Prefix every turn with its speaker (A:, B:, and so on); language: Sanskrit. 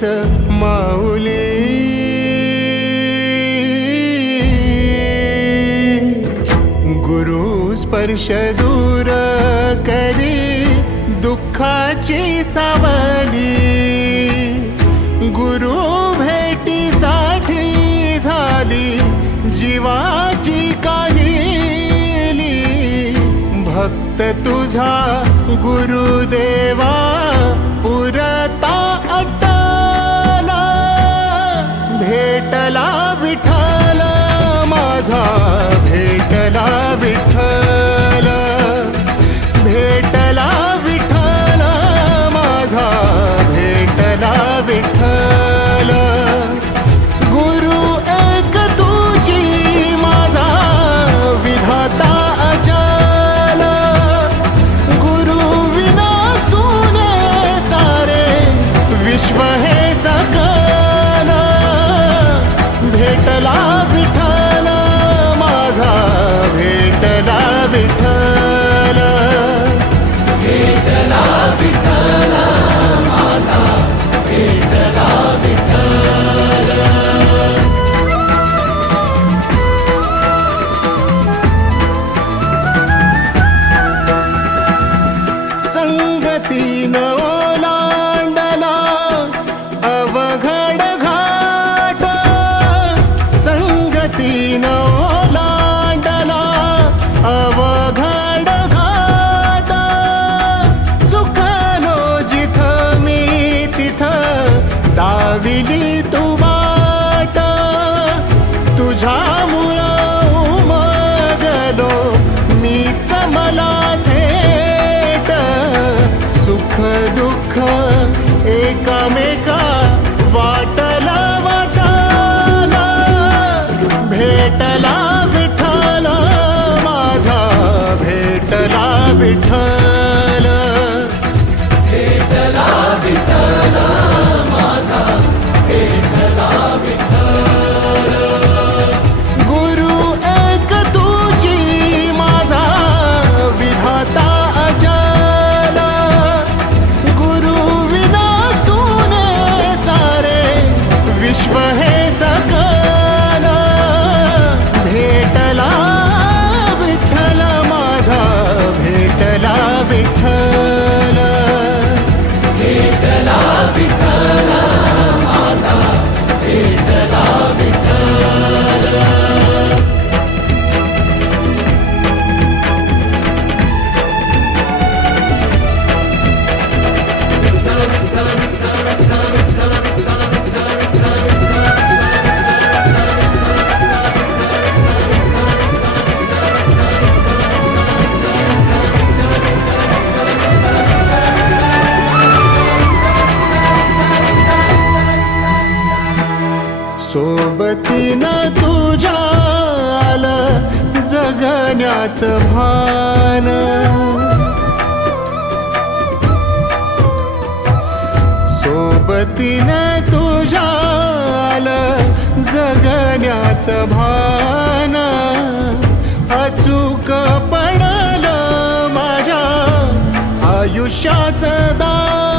A: गुरु गुरुस्पर्श दूर करी। दुखा सावली गुरु भेटी साठी झाली जीवाची काही भक्त तुझा गुरुदेवा ना तुझाल जगण्याचं भान सोबती न तुझाल जगण्याच भान अचूक पडल माझ्या आयुष्याचं दान